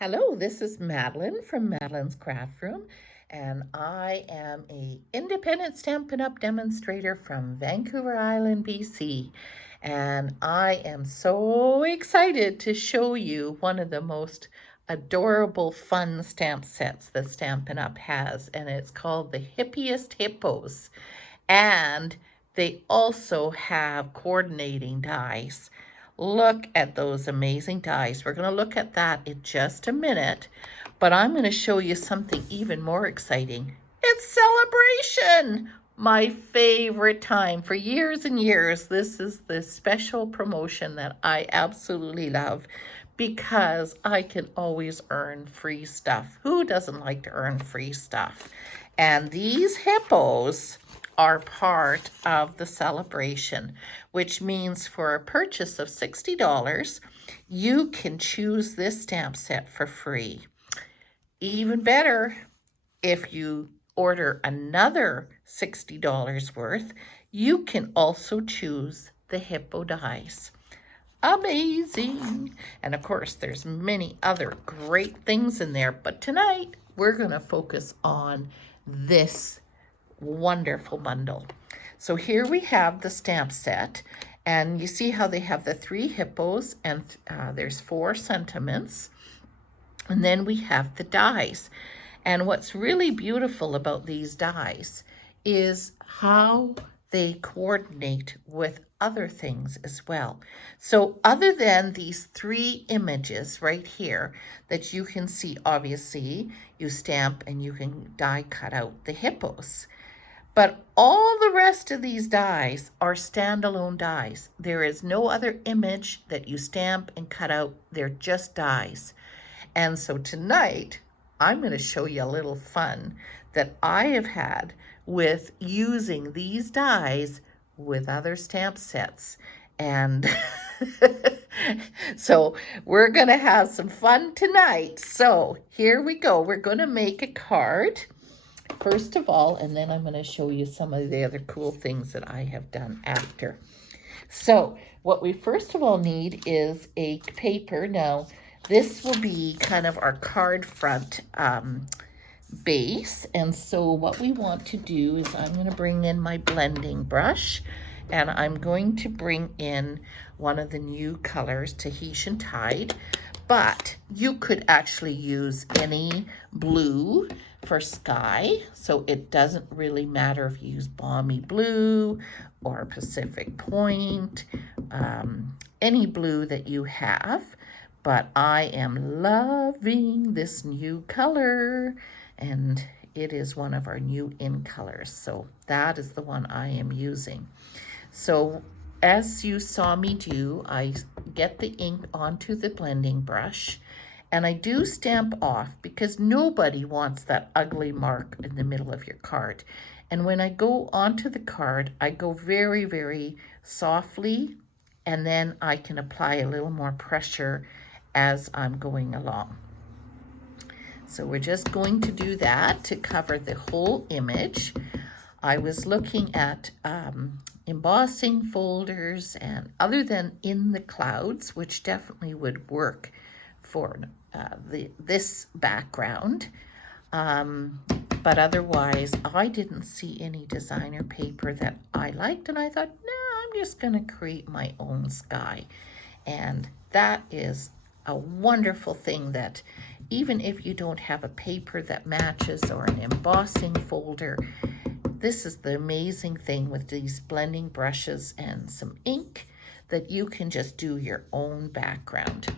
Hello, this is Madeline from Madeline's Craft Room, and I am a independent Stampin' Up! Demonstrator from Vancouver Island, BC. And I am so excited to show you one of the most adorable fun stamp sets that Stampin' Up! Has, and it's called the Hippiest Hippos. And they also have coordinating dies. Look at those amazing dies. We're going to look at that in just a minute, but I'm going to show you something even more exciting. It's Celebration, my favorite time for years and years. This is the special promotion that I absolutely love because I can always earn free stuff. Who doesn't like to earn free stuff? And these hippos are part of the celebration, which means for a purchase of $60, you can choose this stamp set for free. Even better, if you order another $60 worth, you can also choose the hippo dies. Amazing. And of course, there's many other great things in there, but tonight we're going to focus on this wonderful bundle. So here we have the stamp set, and you see how they have the 3 hippos, and there's 4 sentiments, and then we have the dies. And what's really beautiful about these dies is how they coordinate with other things as well. So other than these 3 images right here that you can see, obviously you stamp and you can die cut out the hippos. But all the rest of these dies are standalone dies. There is no other image that you stamp and cut out. They're just dies. And so tonight, I'm going to show you a little fun that I have had with using these dies with other stamp sets. And so we're going to have some fun tonight. So here we go. We're going to make a card first of all, and then I'm going to show you some of the other cool things that I have done after. So what we first of all need is a paper. Now, this will be kind of our card front base. And so what we want to do is I'm going to bring in my blending brush, and I'm going to bring in one of the new colors, Tahitian Tide. But you could actually use any blue for sky, so it doesn't really matter if you use Balmy Blue or Pacific Point, any blue that you have. But I am loving this new color, and it is one of our new in colors, so that is the one I am using. So as you saw me do, I get the ink onto the blending brush, and I do stamp off because nobody wants that ugly mark in the middle of your card. And when I go onto the card, I go very, very softly, and then I can apply a little more pressure as I'm going along. So we're just going to do that to cover the whole image. I was looking at embossing folders, and other than In the Clouds, which definitely would work for this background, but otherwise I didn't see any designer paper that I liked, and I thought, no, I'm just going to create my own sky. And that is a wonderful thing, that even if you don't have a paper that matches or an embossing folder, this is the amazing thing with these blending brushes and some ink, that you can just do your own background.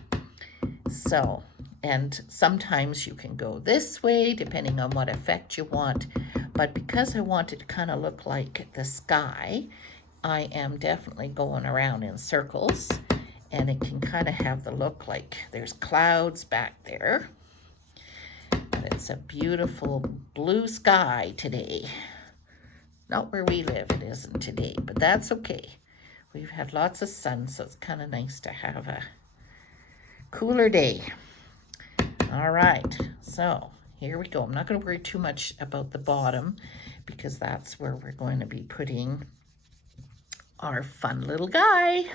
So, and sometimes you can go this way depending on what effect you want, but because I want it to kind of look like the sky, I am definitely going around in circles, and it can kind of have the look like there's clouds back there. And it's a beautiful blue sky today. Not where we live, it isn't today, but that's okay. We've had lots of sun, so it's kind of nice to have a cooler day. All right, so here we go. I'm not going to worry too much about the bottom because that's where we're going to be putting our fun little guy.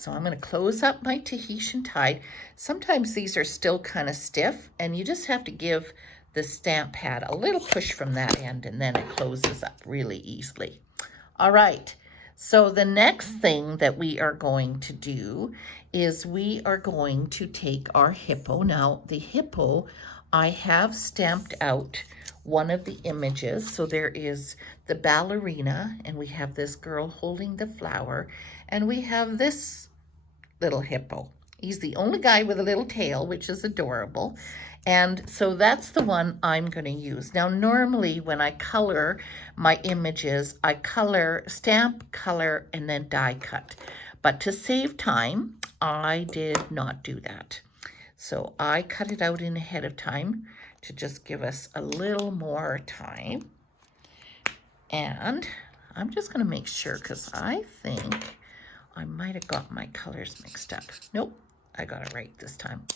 So I'm going to close up my Tahitian tide. Sometimes these are still kind of stiff, and you just have to give the stamp pad a little push from that end, and then it closes up really easily. All right, so the next thing that we are going to do is we are going to take our hippo. Now, the hippo, I have stamped out one of the images. So there is the ballerina, and we have this girl holding the flower, and we have this little hippo. He's the only guy with a little tail, which is adorable. And so that's the one I'm going to use. Now, normally when I color my images, I color, stamp, color, and then die cut. But to save time, I did not do that. So I cut it out in ahead of time to just give us a little more time. And I'm just going to make sure, because I think I might have got my colors mixed up. Nope, I got it right this time.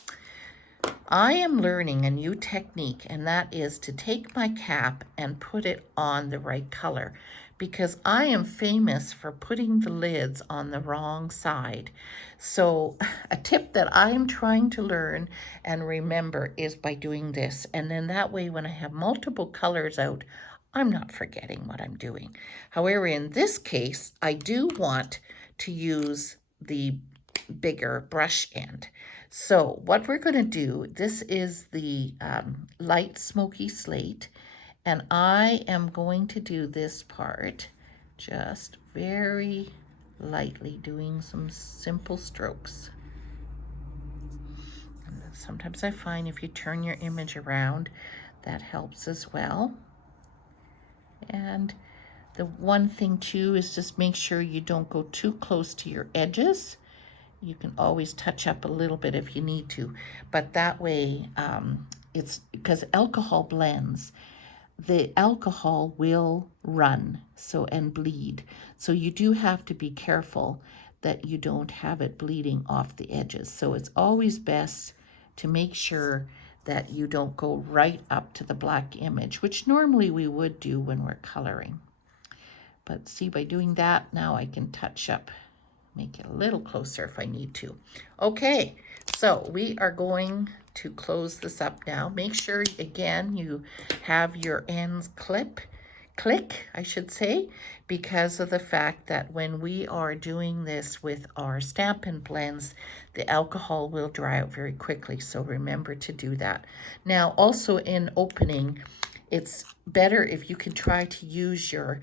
I am learning a new technique, and that is to take my cap and put it on the right color, because I am famous for putting the lids on the wrong side. So a tip that I'm trying to learn and remember is by doing this. And then that way, when I have multiple colors out, I'm not forgetting what I'm doing. However, in this case, I do want to use the bigger brush end. So what we're going to do, this is the light smoky slate, and I am going to do this part just very lightly, doing some simple strokes. And sometimes I find if you turn your image around, that helps as well. And the one thing too is just make sure you don't go too close to your edges. You can always touch up a little bit if you need to, but that way it's because alcohol blends. The alcohol will run and bleed. So you do have to be careful that you don't have it bleeding off the edges. So it's always best to make sure that you don't go right up to the black image, which normally we would do when we're coloring. But see, by doing that, now I can touch up, make it a little closer if I need to. Okay, so we are going to close this up now. Make sure, again, you have your ends click, I should say, because of the fact that when we are doing this with our Stampin' blends, the alcohol will dry out very quickly, so remember to do that. Now, also in opening, it's better if you can try to use your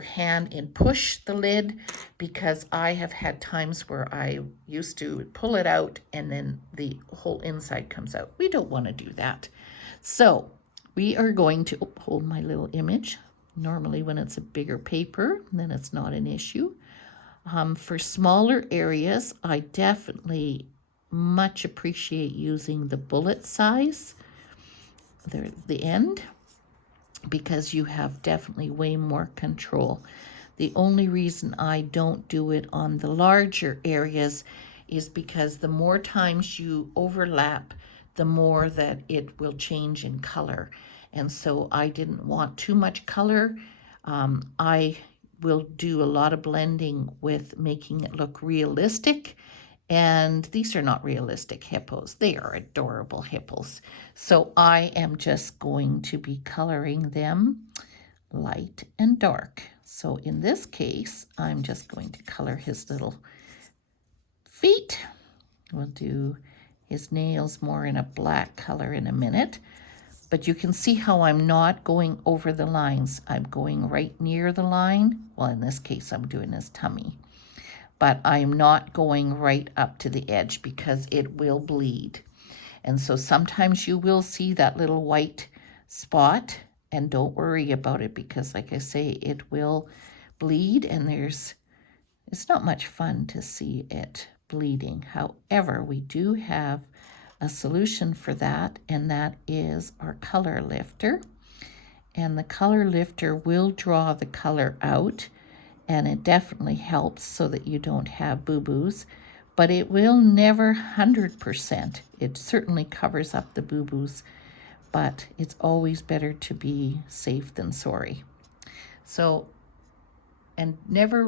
hand and push the lid, because I have had times where I used to pull it out and then the whole inside comes out. We don't want to do that. So we are going to hold my little image. Normally when it's a bigger paper, then it's not an issue. For smaller areas, I definitely much appreciate using the bullet size, the end, because you have definitely way more control. The only reason I don't do it on the larger areas is because the more times you overlap, the more that it will change in color. And so I didn't want too much color. I will do a lot of blending with making it look realistic. And these are not realistic hippos. They are adorable hippos. So I am just going to be coloring them light and dark. So in this case, I'm just going to color his little feet. We'll do his nails more in a black color in a minute. But you can see how I'm not going over the lines. I'm going right near the line. Well, in this case, I'm doing his tummy. But I'm not going right up to the edge because it will bleed. And so sometimes you will see that little white spot, and don't worry about it because, like I say, it will bleed, and it's not much fun to see it bleeding. However, we do have a solution for that, and that is our color lifter. And the color lifter will draw the color out, and it definitely helps so that you don't have boo-boos, but it will never 100%. It certainly covers up the boo-boos, but it's always better to be safe than sorry. So, and never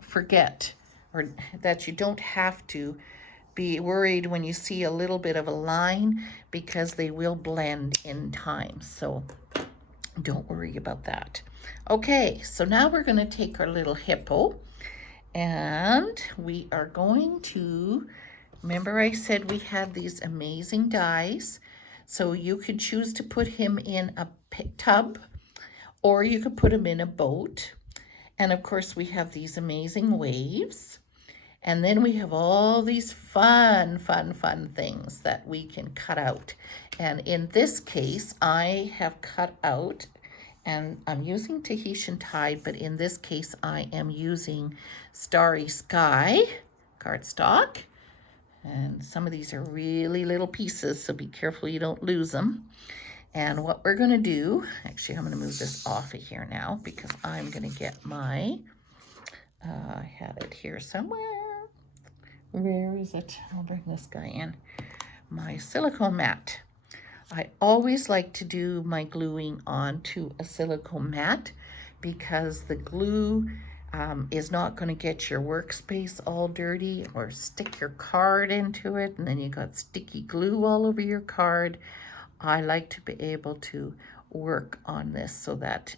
forget or that you don't have to be worried when you see a little bit of a line, because they will blend in time. So don't worry about that. Okay, so now we're going to take our little hippo, and we are going to, remember I said we had these amazing dies. So you could choose to put him in a tub, or you could put him in a boat. And of course we have these amazing waves. And then we have all these fun things that we can cut out. And in this case, I have cut out, and I'm using Tahitian Tide, but in this case, I am using Starry Sky cardstock. And some of these are really little pieces, so be careful you don't lose them. And what we're going to do, actually, I'm going to move this off of here now, because I'm going to get my, I had it here somewhere. Where is it? I'll bring this guy in. My silicone mat. I always like to do my gluing onto a silicone mat, because the glue is not going to get your workspace all dirty, or stick your card into it and then you got sticky glue all over your card. I like to be able to work on this so that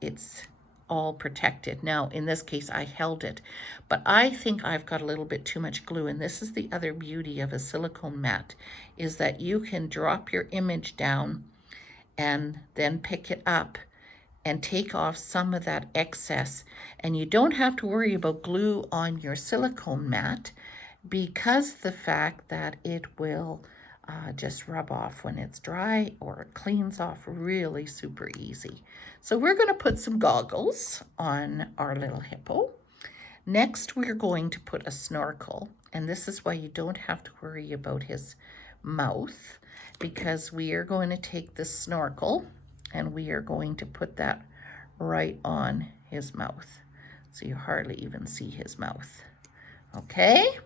it's all protected. Now, in this case, I held it, but I think I've got a little bit too much glue. And this is the other beauty of a silicone mat, is that you can drop your image down and then pick it up and take off some of that excess. And you don't have to worry about glue on your silicone mat, because the fact that it will just rub off when it's dry, or it cleans off really super easy. So we're going to put some goggles on our little hippo. Next, we're going to put a snorkel, and this is why you don't have to worry about his mouth, because we are going to take this snorkel and we are going to put that right on his mouth, so you hardly even see his mouth. Okay?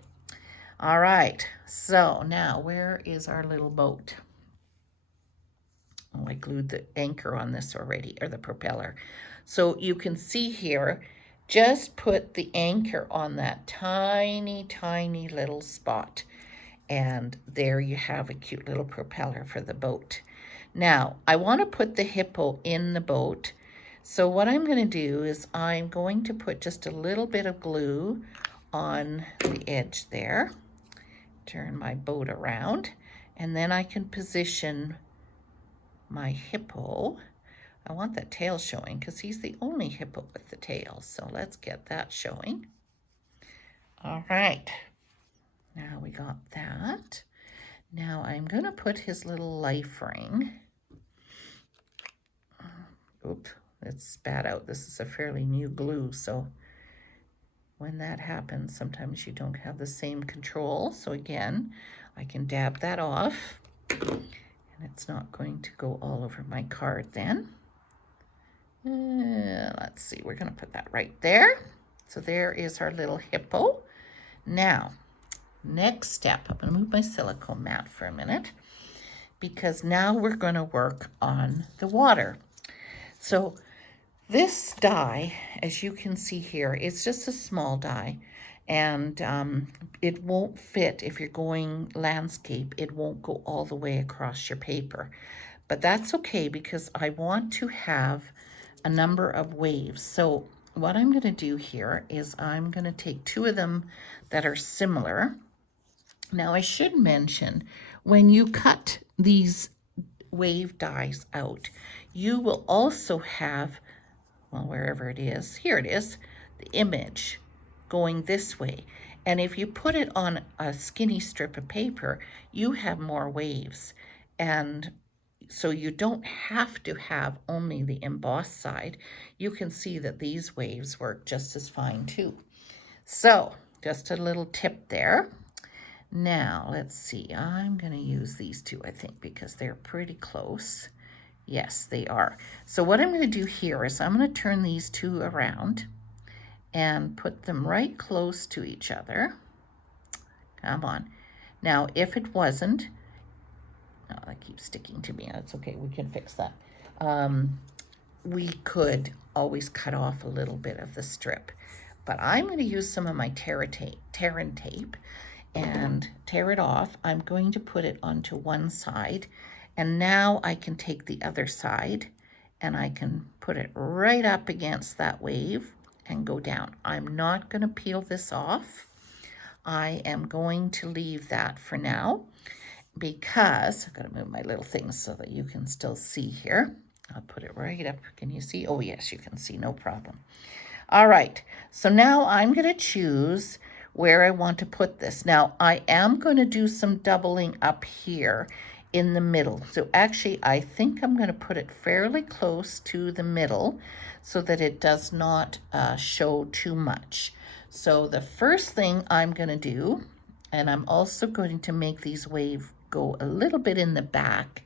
All right, so now where is our little boat? Oh, I glued the anchor on this already, or the propeller. So you can see here, just put the anchor on that tiny little spot, and there you have a cute little propeller for the boat. Now, I want to put the hippo in the boat. So what I'm going to do is I'm going to put just a little bit of glue on the edge there. Turn my boat around, and then I can position my hippo. I want that tail showing, because he's the only hippo with the tail. So let's get that showing. All right. Now we got that. Now I'm going to put his little life ring. Oops, it's spat out. This is a fairly new glue, so when that happens, sometimes you don't have the same control. So again, I can dab that off, and it's not going to go all over my card then. Let's see, we're going to put that right there. So there is our little hippo. Now, next step, I'm going to move my silicone mat for a minute, because now we're going to work on the water. So this die, as you can see here, it's just a small die, and it won't fit if you're going landscape. It won't go all the way across your paper, but that's okay, because I want to have a number of waves. So what I'm going to do here is I'm going to take two of them that are similar. Now I should mention, when you cut these wave dies out, you will also have, well, wherever it is, here it is, the image going this way. And if you put it on a skinny strip of paper, you have more waves. And so you don't have to have only the embossed side. You can see that these waves work just as fine too. So just a little tip there. Now let's see, I'm going to use these two, I think, because they're pretty close. Yes, they are. So what I'm going to do here is I'm going to turn these two around and put them right close to each other. Come on. Now, if it wasn't, no, that keeps sticking to me. That's okay. We can fix that. We could always cut off a little bit of the strip. But I'm going to use some of my tear and tape and tear it off. I'm going to put it onto one side, and now I can take the other side and I can put it right up against that wave and go down. I'm not going to peel this off. I am going to leave that for now because I've got to move my little things so that you can still see here. I'll put it right up. Can you see? Oh yes, you can see, no problem. All right, so now I'm going to choose where I want to put this. Now I am going to do some doubling up here in the middle. So actually I think I'm going to put it fairly close to the middle so that it does not show too much. So the first thing I'm going to do, and I'm also going to make these waves go a little bit in the back,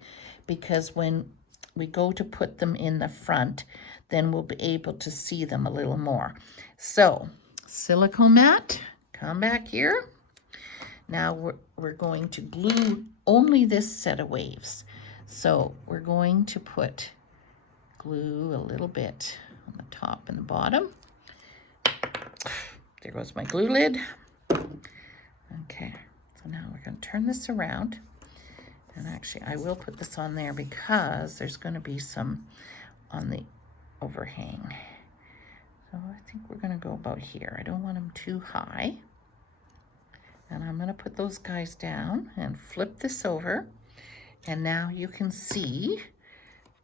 because when we go to put them in the front, then we'll be able to see them a little more. So silicone mat, come back here. Now we're going to glue only this set of waves. So we're going to put glue a little bit on the top and the bottom. There goes my glue lid. Okay, so now we're going to turn this around. And actually I will put this on there because there's going to be some on the overhang. So I think we're going to go about here. I don't want them too high. And I'm going to put those guys down and flip this over. And now you can see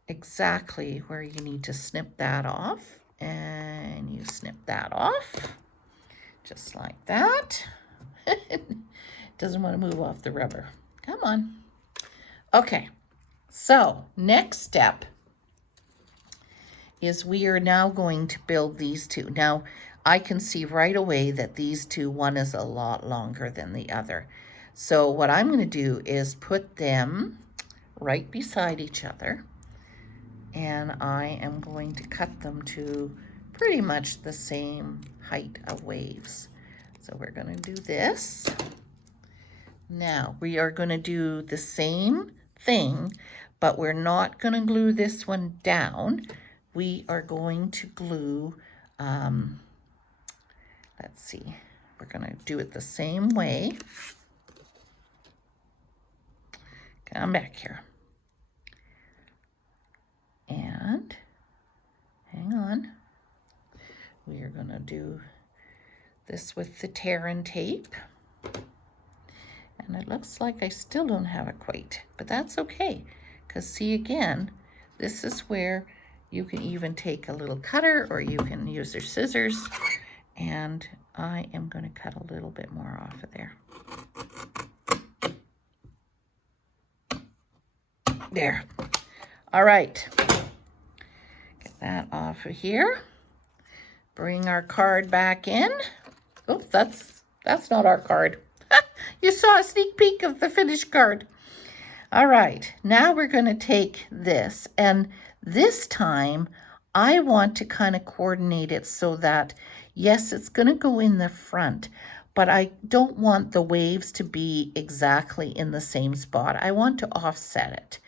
exactly where you need to snip that off. And you snip that off, just like that. Doesn't want to move off the rubber. Come on. Okay, so next step is we are now going to build these two. Now, I can see right away that these two, one is a lot longer than the other. So what I'm going to do is put them right beside each other, and I am going to cut them to pretty much the same height of waves. So we're going to do this. Now we are going to do the same thing, but we're not going to glue this one down. We are going to glue, let's see, we're going to do it the same way. Come back here. And hang on. We are going to do this with the tear and tape. And it looks like I still don't have it quite, but that's okay. Because see, again, this is where you can even take a little cutter or you can use your scissors. And I am going to cut a little bit more off of there. There. All right. Get that off of here. Bring our card back in. Oh, that's not our card. You saw a sneak peek of the finished card. All right, now we're going to take this, and this time I want to kind of coordinate it so that, yes, it's going to go in the front, but I don't want the waves to be exactly in the same spot. I want to offset it.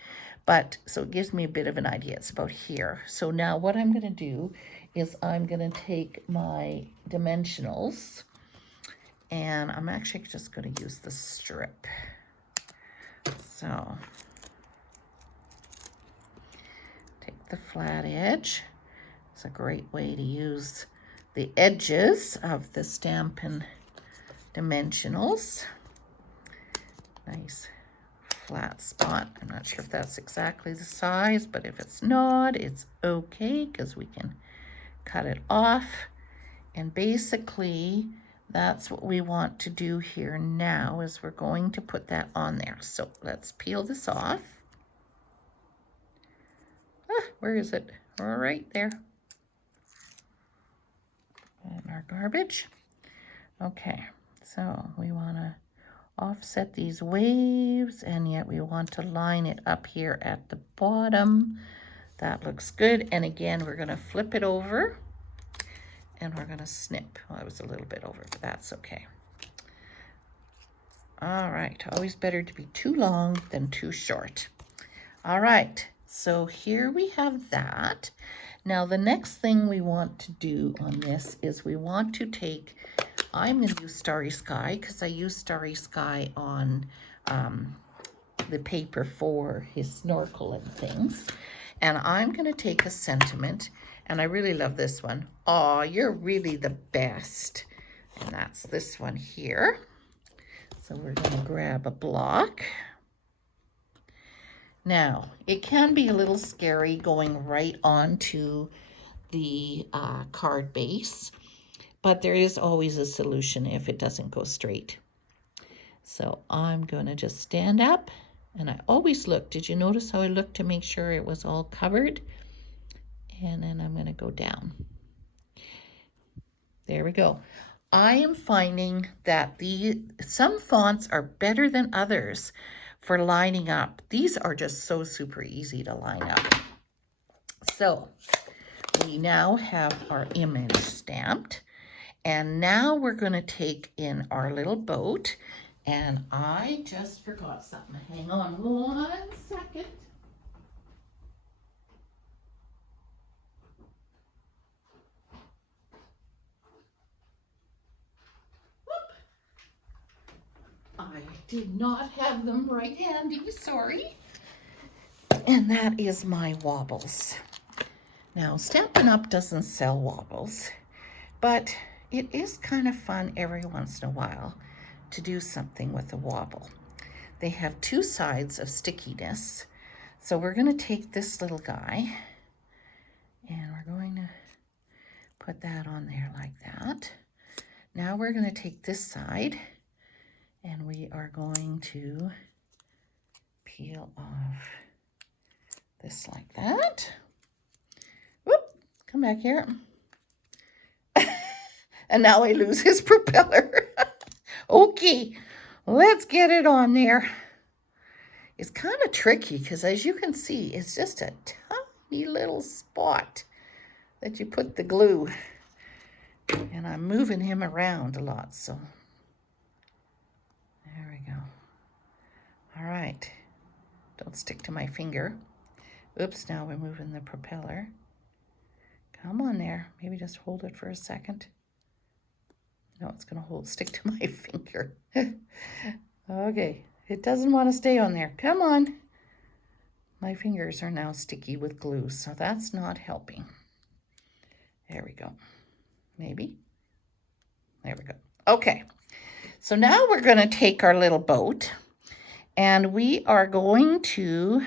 But so it gives me a bit of an idea. It's about here. So now what I'm going to do is I'm going to take my dimensionals, and I'm actually just going to use the strip. So take the flat edge. It's a great way to use the edges of the Stampin' dimensionals. Nice flat spot. I'm not sure if that's exactly the size, but if it's not, it's okay because we can cut it off. And basically that's what we want to do here now, is we're going to put that on there. So let's peel this off. Where is it? Right there. And our garbage. Okay, so we want to offset these waves, and yet we want to line it up here at the bottom. That looks good. And again, we're going to flip it over and we're going to snip. Well, it was a little bit over, but that's okay. All right, always better to be too long than too short. All right, so here we have that. Now the next thing we want to do on this is we want to take, I'm going to use Starry Sky because I use Starry Sky on the paper for his snorkel and things. And I'm going to take a sentiment, and I really love this one. Aw, you're really the best. And that's this one here. So we're going to grab a block. Now, it can be a little scary going right onto the card base, but there is always a solution if it doesn't go straight. So I'm going to just stand up, and I always look. Did you notice how I looked to make sure it was all covered? And then I'm going to go down. There we go. I am finding that some fonts are better than others for lining up. These are just so super easy to line up. So we now have our image stamped, and now we're going to take in our little boat. And I just forgot something. Hang on 1 second. I did not have them right handy, sorry. And that is my wobbles. Now, Stampin' Up doesn't sell wobbles, but it is kind of fun every once in a while to do something with a wobble. They have 2 sides of stickiness. So we're going to take this little guy, and we're going to put that on there like that. Now we're going to take this side, and we are going to peel off this like that. Whoop, come back here. And now I lose his propeller. Okay, let's get it on there. It's kind of tricky because, as you can see, it's just a tiny little spot that you put the glue. And I'm moving him around a lot, so there we go. All right, don't stick to my finger. Oops, now we're moving the propeller. Come on there, maybe just hold it for a second. No, it's going to stick to my finger. Okay, it doesn't want to stay on there. Come on. My fingers are now sticky with glue, so that's not helping. There we go. Maybe. There we go. Okay, so now we're going to take our little boat, and we are going to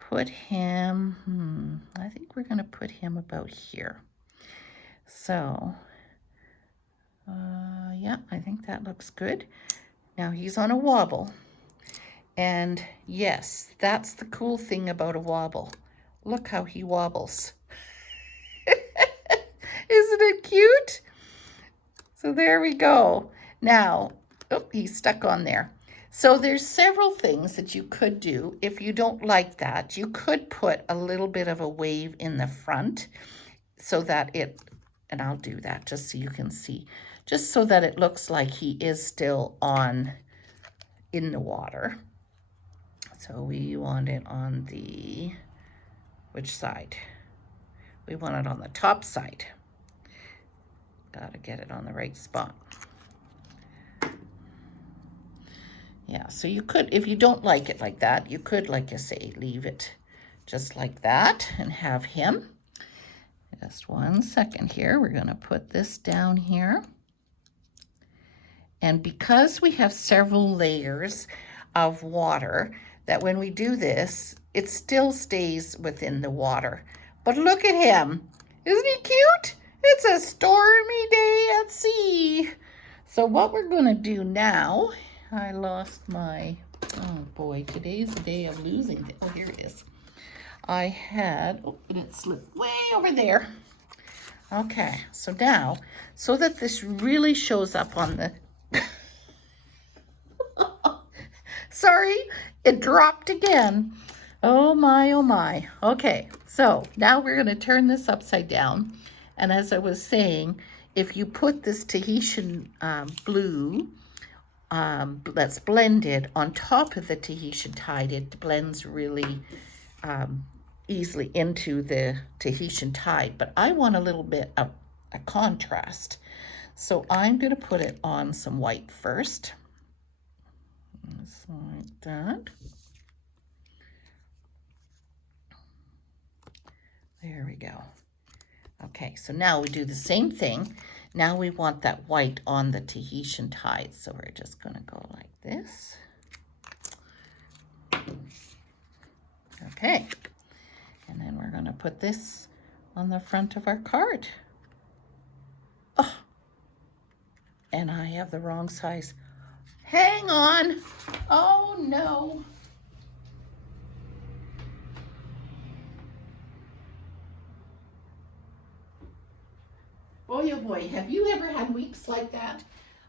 put him, I think we're going to put him about here. So, yeah, I think that looks good. Now he's on a wobble. And yes, that's the cool thing about a wobble. Look how he wobbles. Isn't it cute? So there we go. Now, oh, he's stuck on there. So there's several things that you could do. If you don't like that, you could put a little bit of a wave in the front so that it, and I'll do that just so you can see, just so that it looks like he is still in the water. So we want it on the, which side? We want it on the top side. Gotta get it on the right spot. Yeah, so you could, if you don't like it like that, you could, like I say, leave it just like that and have him. Just 1 second here. We're gonna put this down here. And because we have several layers of water, that when we do this, it still stays within the water. But look at him. Isn't he cute? It's a stormy day at sea. So what we're going to do now, I lost my, oh boy, today's the day of losing. Oh, here it is. I had, oh, and it slipped way over there. Okay, so now, so that this really shows up on the, sorry, it dropped again. Oh my, oh my. Okay, so now we're going to turn this upside down. And as I was saying, if you put this Tahitian blue that's blended on top of the Tahitian tide, it blends really easily into the Tahitian tide, but I want a little bit of a contrast. So I'm going to put it on some white first. Just like that. There we go. Okay, so now we do the same thing. Now we want that white on the Tahitian tide. So we're just going to go like this. Okay. And then we're going to put this on the front of our card. Oh, and I have the wrong size. Hang on. Oh, no. Boy, oh boy, have you ever had weeks like that?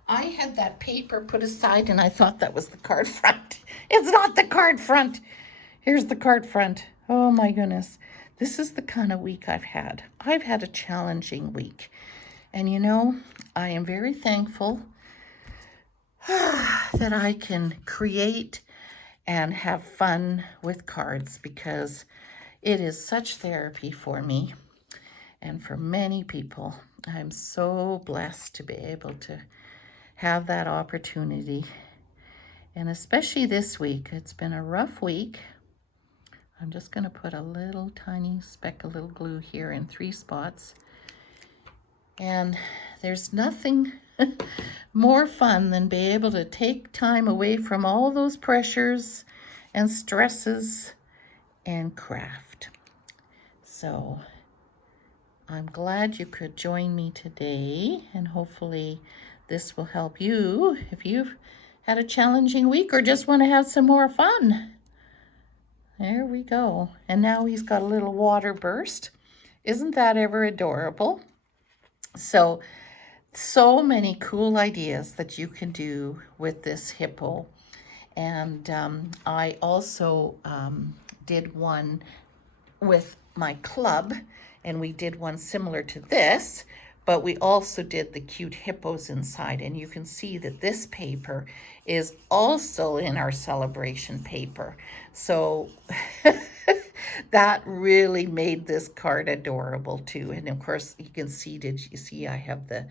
I had that paper put aside and I thought that was the card front. It's not the card front. Here's the card front. Oh my goodness. This is the kind of week I've had. I've had a challenging week. And you know, I am very thankful that I can create and have fun with cards because it is such therapy for me and for many people. I'm so blessed to be able to have that opportunity. And especially this week, it's been a rough week. I'm just going to put a little tiny speck of little glue here in 3 spots. And there's nothing more fun than be able to take time away from all those pressures and stresses and craft. So I'm glad you could join me today, and hopefully this will help you if you've had a challenging week or just want to have some more fun. There we go. And now he's got a little water burst. Isn't that ever adorable? So many cool ideas that you can do with this hippo. And I also did one with my club, and we did one similar to this, but we also did the cute hippos inside. And you can see that this paper is also in our celebration paper. So that really made this card adorable too. And of course, you can see, did you see I have the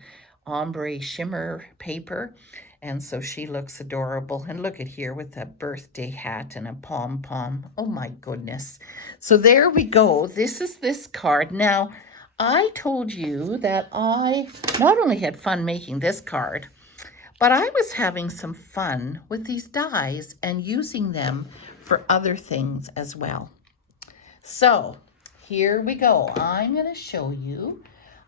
ombre shimmer paper? And so she looks adorable. And look at here with a birthday hat and a pom-pom. Oh my goodness. So there we go. This is this card. Now, I told you that I not only had fun making this card, but I was having some fun with these dies and using them for other things as well. So here we go. I'm going to show you.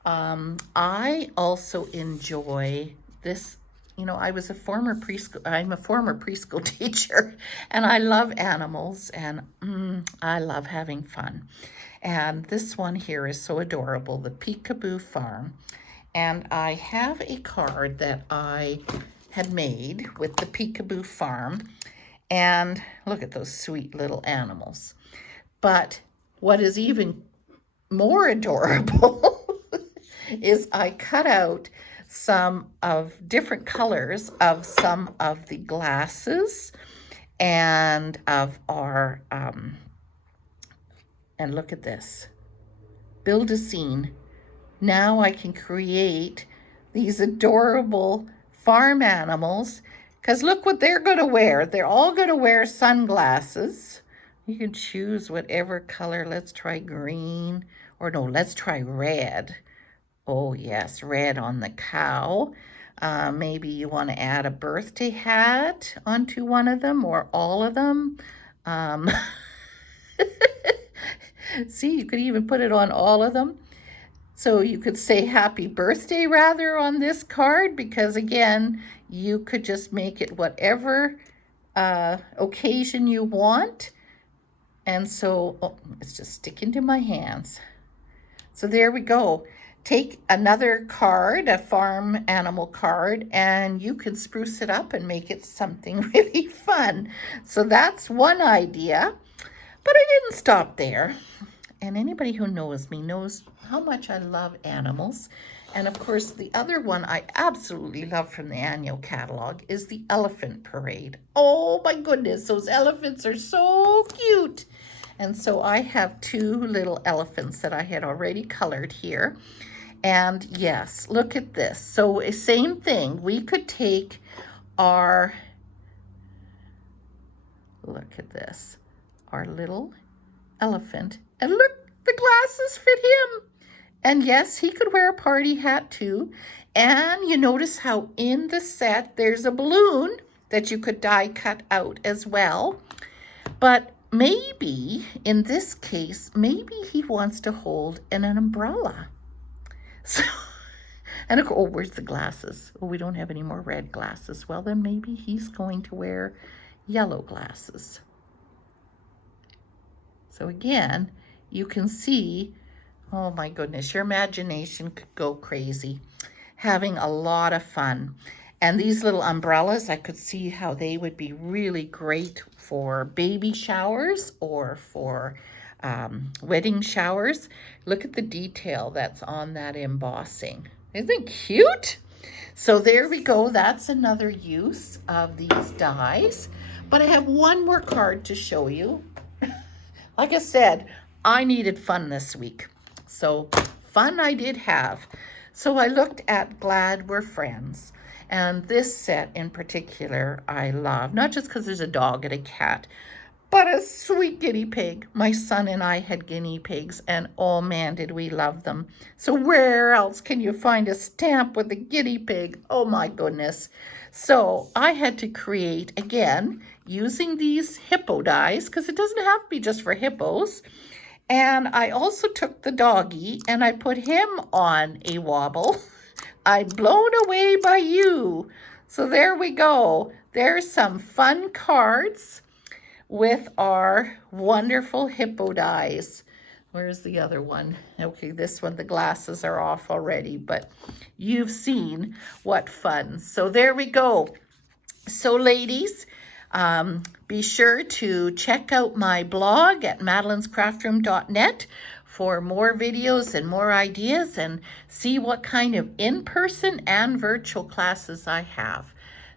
I also enjoy this. You know, I'm a former preschool teacher, and I love animals, and I love having fun. And this one here is so adorable, the Peekaboo Farm. And I have a card that I had made with the Peekaboo Farm. And look at those sweet little animals. But what is even more adorable is I cut out some of different colors of some of the glasses and of our, and look at this, build a scene. Now I can create these adorable farm animals, because look what they're going to wear. They're all going to wear sunglasses. You can choose whatever color. Let's try green, or no, let's try red. Oh yes, red on the cow. Maybe you want to add a birthday hat onto one of them or all of them. See, you could even put it on all of them. So you could say happy birthday rather on this card, because again, you could just make it whatever occasion you want. And so, oh, it's just sticking to my hands. So there we go. Take another card, a farm animal card, and you can spruce it up and make it something really fun. So that's one idea. But I didn't stop there. And anybody who knows me knows how much I love animals. And of course, the other one I absolutely love from the annual catalog is the elephant parade. Oh my goodness, those elephants are so cute. And so I have two little elephants that I had already colored here. And yes, look at this. So same thing, we could take our, look at this, our little elephant, and look, the glasses fit him. And yes, he could wear a party hat too. And you notice how in the set there's a balloon that you could die cut out as well. But maybe in this case, maybe he wants to hold an umbrella. So, and oh, where's the glasses? Oh, we don't have any more red glasses. Well, then maybe he's going to wear yellow glasses. So again, you can see, oh my goodness, your imagination could go crazy. Having a lot of fun. And these little umbrellas, I could see how they would be really great for baby showers or for wedding showers. Look at the detail that's on that embossing. Isn't it cute? So there we go. That's another use of these dies. But I have one more card to show you. Like I said, I needed fun this week. So fun I did have. So I looked at Glad We're Friends. And this set in particular I love. Not just because there's a dog and a cat, but a sweet guinea pig. My son and I had guinea pigs, and oh man, did we love them. So where else can you find a stamp with a guinea pig? Oh my goodness. So I had to create, again, using these hippo dies, because it doesn't have to be just for hippos. And I also took the doggy and I put him on a wobble. I'm blown away by you. So there we go. There's some fun cards with our wonderful hippo dies. Where's the other one? Okay, this one, the glasses are off already, but you've seen what fun. So there we go. So ladies, be sure to check out my blog at madelinescraftroom.net for more videos and more ideas, and see what kind of in-person and virtual classes I have.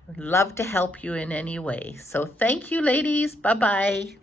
I'd love to help you in any way. So thank you, ladies. Bye-bye.